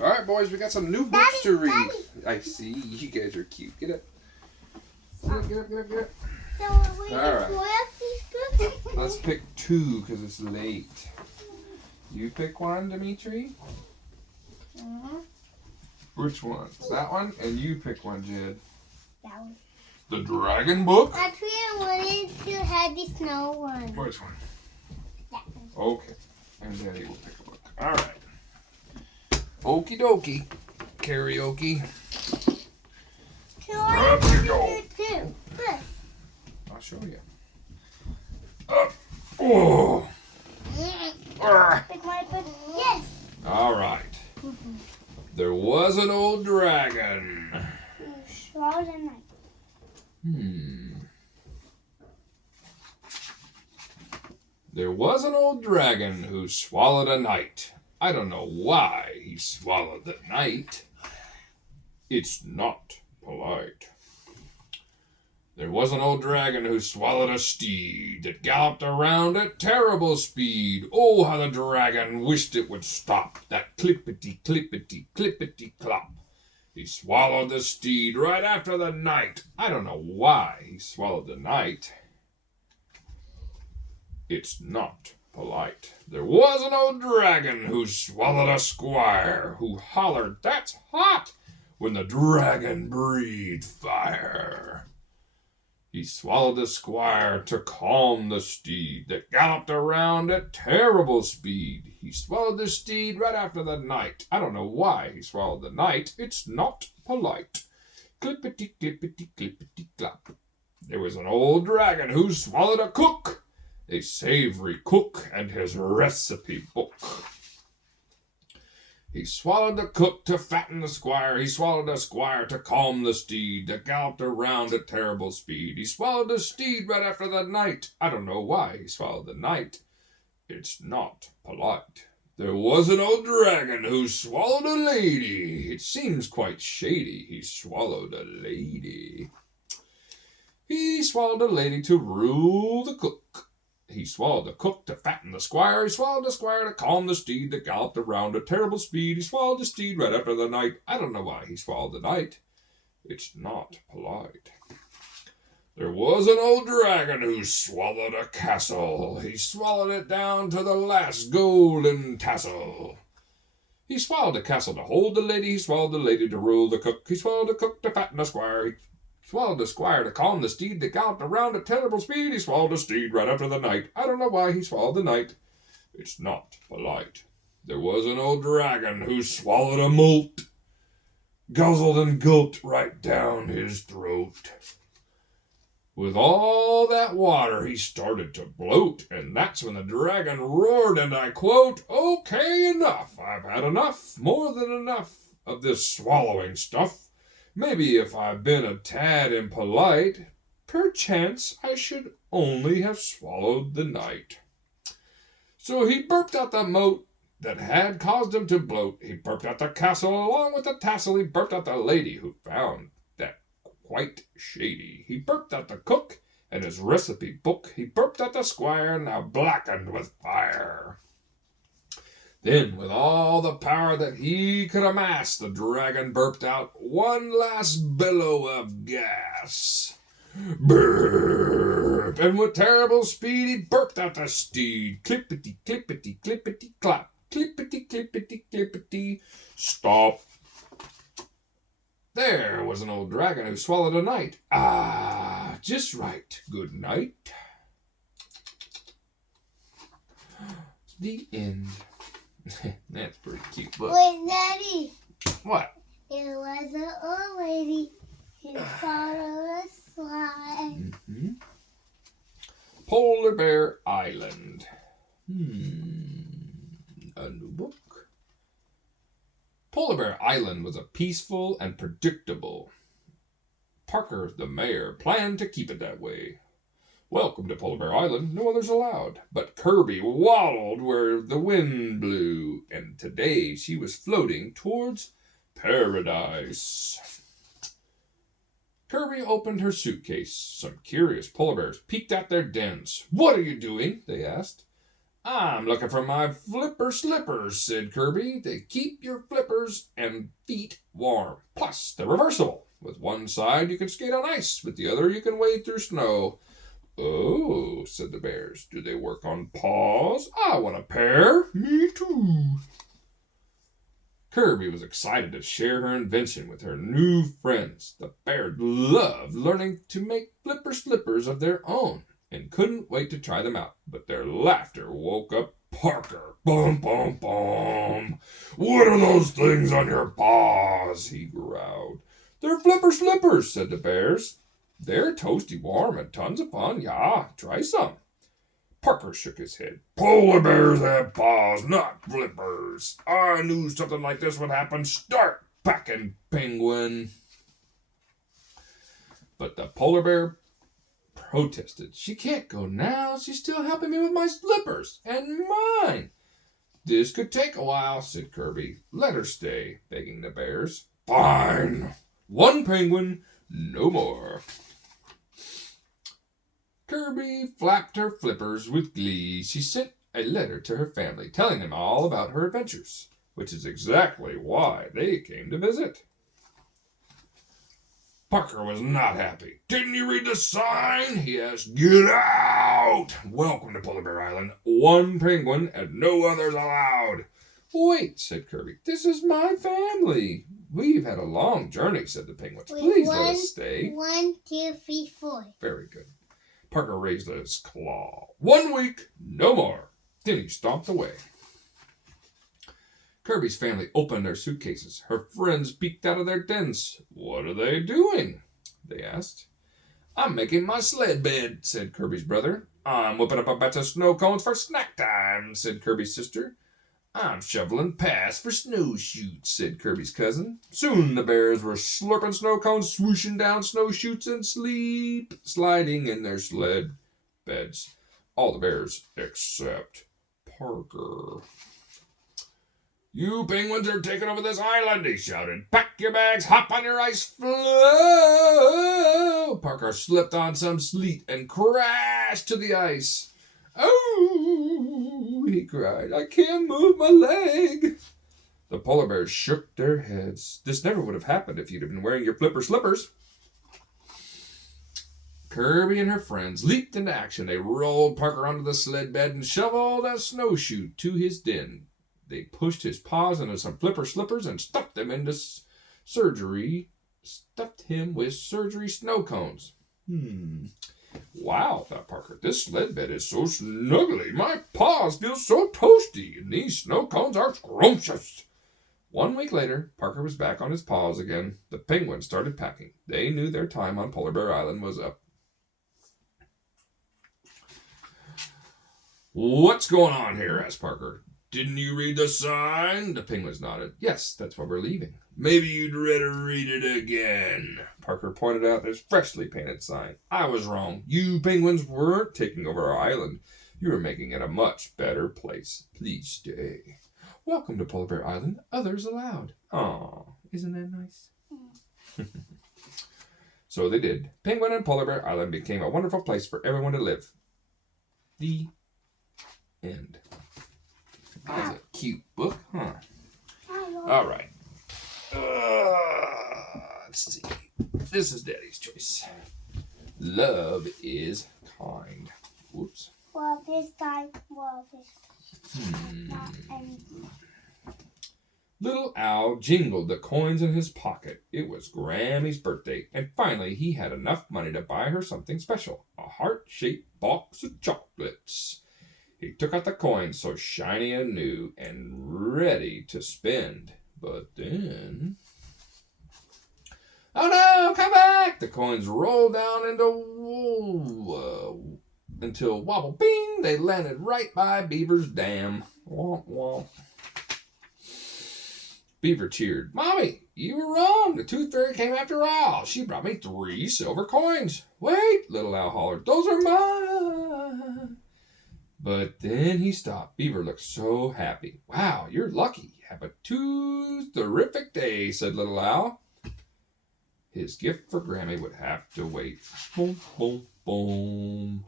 All right, boys, we got some new books to read. Daddy. I see. You guys are cute. Get up. Get up, get up, get up, get up. So we All right. these books? Let's pick two because it's late. You pick one, Dimitri. Which one? That one? And you pick one, Jed. That one. The Dragon Book? Actually, I wanted to have the snow one. Which one? That one. Okay. And Daddy will pick a book. All right. Okie dokie. Karaoke. Up you go. Too. Look. I'll show you. Up. Oh. Pick my book. Yes. All right. There was an old dragon. Swallow the night. There was an old dragon who swallowed a knight. I don't know why he swallowed the knight. It's not polite. There was an old dragon who swallowed a steed that galloped around at terrible speed. Oh, how the dragon wished it would stop. That clippity, clippity, clippity, clop. He swallowed the steed right after the knight. I don't know why he swallowed the knight. It's not polite. There was an old dragon who swallowed a squire, who hollered, "That's hot!" when the dragon breathed fire. He swallowed the squire to calm the steed that galloped around at terrible speed. He swallowed the steed right after the knight. I don't know why he swallowed the knight. It's not polite. Clippity, clippity, clippity, clop. There was an old dragon who swallowed a cook, a savory cook and his recipe book. He swallowed the cook to fatten the squire. He swallowed the squire to calm the steed that galloped around at terrible speed. He swallowed the steed right after the knight. I don't know why he swallowed the knight. It's not polite. There was an old dragon who swallowed a lady. It seems quite shady. He swallowed a lady. He swallowed a lady to rule the cook. He swallowed the cook to fatten the squire. He swallowed the squire to calm the steed that galloped around at terrible speed. He swallowed the steed right after the knight. I don't know why he swallowed the knight. It's not polite. There was an old dragon who swallowed a castle. He swallowed it down to the last golden tassel. He swallowed the castle to hold the lady. He swallowed the lady to rule the cook. He swallowed the cook to fatten the squire. He swallowed the squire to calm the steed that galloped around at terrible speed. He swallowed the steed right after the knight. I don't know why he swallowed the knight. It's not polite. There was an old dragon who swallowed a moat, guzzled and gulped right down his throat. With all that water, he started to bloat, and that's when the dragon roared, and I quote, "Okay, enough. I've had enough, more than enough of this swallowing stuff. Maybe if I've been a tad impolite, perchance I should only have swallowed the knight." So he burped out the moat that had caused him to bloat. He burped out the castle along with the tassel. He burped out the lady who found that quite shady. He burped out the cook and his recipe book. He burped out the squire, now blackened with fire. Then, with all the power that he could amass, the dragon burped out one last billow of gas. Burp! And with terrible speed he burped out the steed. Clippity, clippity, clippity, clap. Clippity, clippity, clippity. Stop. There was an old dragon who swallowed a knight. Ah, just right. Good night. The end. That's a pretty cute book. Wait, Daddy. What? It was an old lady who swallowed a slime. Polar Bear Island. A new book. Polar Bear Island was a peaceful and predictable. Parker, the mayor, planned to keep it that way. Welcome to Polar Bear Island, no others allowed. But Kirby waddled where the wind blew, and today she was floating towards paradise. Kirby opened her suitcase. Some curious polar bears peeked at their dens. "What are you doing?" they asked. I'm looking for my flipper slippers, said Kirby. They keep your flippers and feet warm. Plus, they're reversible. With one side, you can skate on ice. With the other, you can wade through snow. Oh, said the bears. Do they work on paws? I want a pair. Me too. Kirby was excited to share her invention with her new friends. The bears loved learning to make flipper slippers of their own and couldn't wait to try them out. But their laughter woke up Parker. Boom, boom, boom. What are those things on your paws? He growled. They're flipper slippers, said the bears. They're toasty warm and tons of fun. Yeah, try some. Parker shook his head. Polar bears have paws, not flippers. I knew something like this would happen. Start packing, penguin. But the polar bear protested. She can't go now. She's still helping me with my slippers and mine. This could take a while, said Kirby. Let her stay, begging the bears. Fine. One penguin, no more. Kirby flapped her flippers with glee. She sent a letter to her family, telling them all about her adventures, which is exactly why they came to visit. Parker was not happy. Didn't you read the sign? He asked. Get out! Welcome to Polar Bear Island. One penguin and no others allowed. Wait, said Kirby. This is my family. We've had a long journey, said the penguins. Please let us stay. 1, 2, 3, 4. Very good. Parker raised his claw. 1 week, no more. Then he stomped away. Kirby's family opened their suitcases. Her friends peeked out of their dens. What are they doing? They asked. I'm making my sled bed, said Kirby's brother. I'm whipping up a batch of snow cones for snack time, said Kirby's sister. I'm shoveling paths for snowshoots, said Kirby's cousin. Soon the bears were slurping snow cones, swooshing down snowshoots, and sliding in their sled beds. All the bears except Parker. You penguins are taking over this island, he shouted. Pack your bags, hop on your ice floe. Parker slipped on some sleet and crashed to the ice. Oh, he cried, I can't move my leg. The polar bears shook their heads. This never would have happened if you'd have been wearing your flipper slippers. Kirby and her friends leaped into action. They rolled Parker onto the sled bed and shoveled a snowshoe to his den. They pushed his paws into some flipper slippers and stuffed him with surgery snow cones. Wow, thought Parker, this sled bed is so snuggly. My paws feel so toasty, and these snow cones are scrumptious. 1 week later, Parker was back on his paws again. The penguins started packing. They knew their time on Polar Bear Island was up. What's going on here? Asked Parker. Didn't you read the sign? The penguins nodded. Yes, that's why we're leaving. Maybe you'd rather read it again. Parker pointed out this freshly painted sign. I was wrong. You penguins weren't taking over our island. You were making it a much better place. Please stay. Welcome to Polar Bear Island. Others allowed. Aw, isn't that nice? So they did. Penguin and Polar Bear Island became a wonderful place for everyone to live. The end. That's a cute book, huh? All right. Let's see. This is Daddy's choice. Love is kind. Whoops. Love is kind. Love is Little Al jingled the coins in his pocket. It was Grammy's birthday, and finally he had enough money to buy her something special. A heart-shaped box of chocolates. He took out the coins so shiny and new and ready to spend. But then... Oh no, come back! The coins rolled down until wobble bing, they landed right by Beaver's dam. Womp womp. Beaver cheered. Mommy, you were wrong. The Tooth Fairy came after all. She brought me 3 silver coins. Wait, Little Al hollered. Those are mine. But then he stopped. Beaver looked so happy. Wow, you're lucky. Have a terrific day, said Little Al. His gift for Grammy would have to wait. Boom, boom, boom.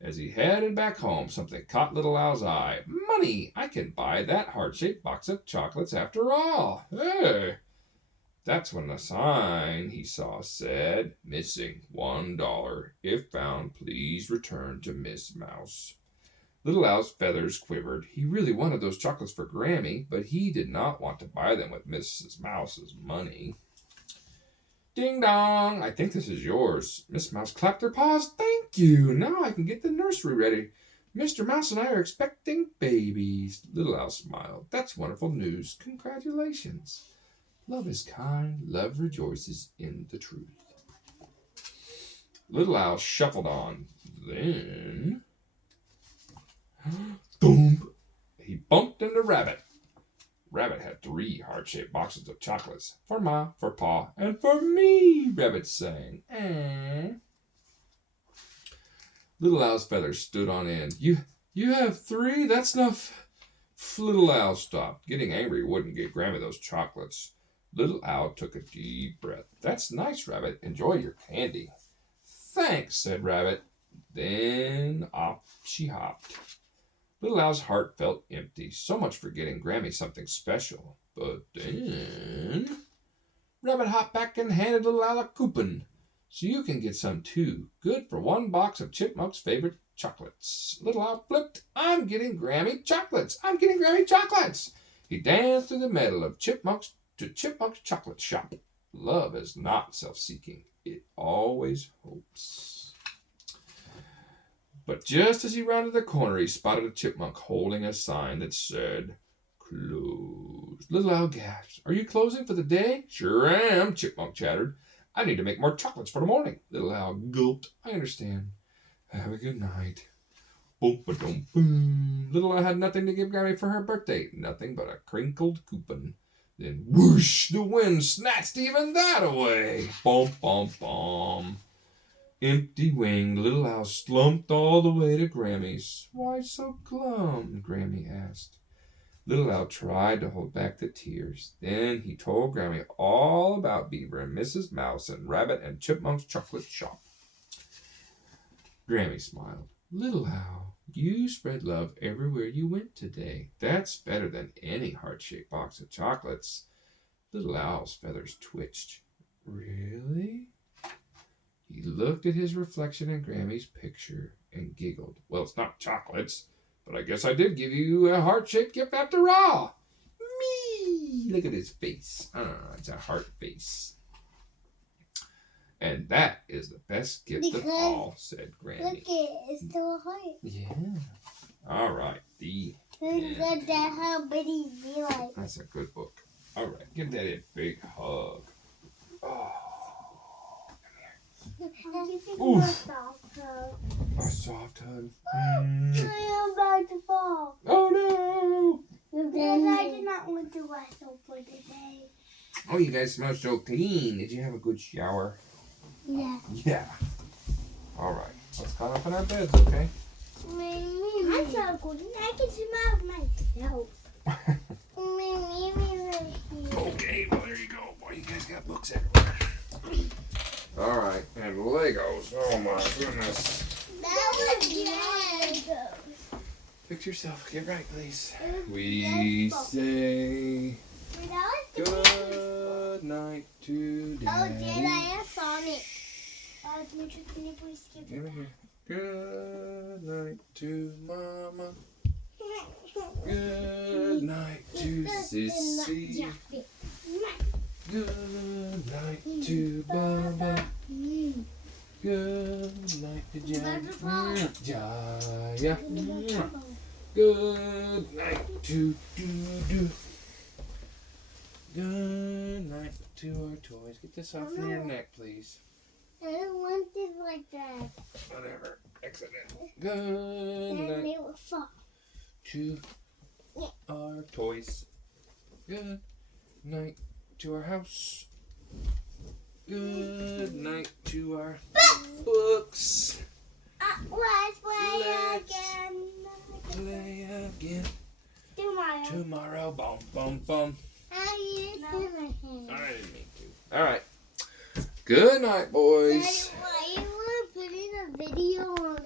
As he headed back home, something caught Little Al's eye. Money! I can buy that heart-shaped box of chocolates after all. Hey! That's when the sign he saw said, "Missing $1. If found, please return to Miss Mouse." Little Al's feathers quivered. He really wanted those chocolates for Grammy, but he did not want to buy them with Mrs. Mouse's money. Ding dong! I think this is yours. Miss Mouse clapped her paws. Thank you! Now I can get the nursery ready. Mr. Mouse and I are expecting babies. Little Al smiled. That's wonderful news. Congratulations. Love is kind. Love rejoices in the truth. Little Al shuffled on. Then... boom! He bumped into Rabbit. Rabbit had 3 heart-shaped boxes of chocolates. For Ma, for Pa, and for me, Rabbit sang. Little Al's feathers stood on end. You have 3? That's enough. Little Al stopped. Getting angry wouldn't give Grammy those chocolates. Little Al took a deep breath. That's nice, Rabbit. Enjoy your candy. Thanks, said Rabbit. Then off she hopped. Little Al's heart felt empty. So much for getting Grammy something special. But then... Rabbit hopped back and handed Little Al a coupon. So you can get some too. Good for 1 box of Chipmunk's favorite chocolates. Little Al flipped. I'm getting Grammy chocolates. I'm getting Grammy chocolates. He danced through the meadow of Chipmunk's to Chipmunk's chocolate shop. Love is not self-seeking. It always hopes. But just as he rounded the corner, he spotted a chipmunk holding a sign that said, "Closed." Little Al gasped. Are you closing for the day? Sure am, Chipmunk chattered. I need to make more chocolates for the morning. Little Al gulped. I understand. Have a good night. Boom-ba-dum-boom. Little Al had nothing to give Grammy for her birthday. Nothing but a crinkled coupon. Then whoosh, the wind snatched even that away. Bum, bum, bum. Empty-winged, Little Al slumped all the way to Grammy's. Why so glum? Grammy asked. Little Al tried to hold back the tears. Then he told Grammy all about Beaver and Mrs. Mouse and Rabbit and Chipmunk's chocolate shop. Grammy smiled. Little Al, you spread love everywhere you went today. That's better than any heart-shaped box of chocolates. Little Al's feathers twitched. Really? He looked at his reflection in Grammy's picture and giggled. Well, it's not chocolates, but I guess I did give you a heart-shaped gift after all. Me! Look at his face. It's a heart face. And that is the best gift of all, said Grammy. Look, it's still a heart. Yeah. All right. Look at that, how big he be like. That's a good book. All right. Give Daddy a big hug. Oh. Oof. A soft hug. A soft hug. I am about to fall. Oh no! Because I did not want to wrestle for today. Oh, you guys smell so clean. Did you have a good shower? Yeah. Yeah. All right. Let's climb up in our beds, okay? I smell good. I can smell myself. Okay, well, there you go. Boy, you guys got books everywhere. All right, and Legos. Oh my goodness. That was Legos. Fix yourself. Get right, please. We say good night to Daddy. Oh, did I have Sonic? Can you please skip Give me here. Good night to Mama. Good night to Sissy. Good night to Baba. Good night to Jaya. Good night to Doo-Doo. Good night to our toys. Get this off your neck, please. I don't want this like that. Whatever. Accident. Good night to our toys. Good night to our house. Good night to our books. Let's play Let's again. Play again. Tomorrow. Tomorrow. Bum, bum, bum. I used my hand. I didn't mean to. All right. Good night, boys. Daddy, why you want to put in a video on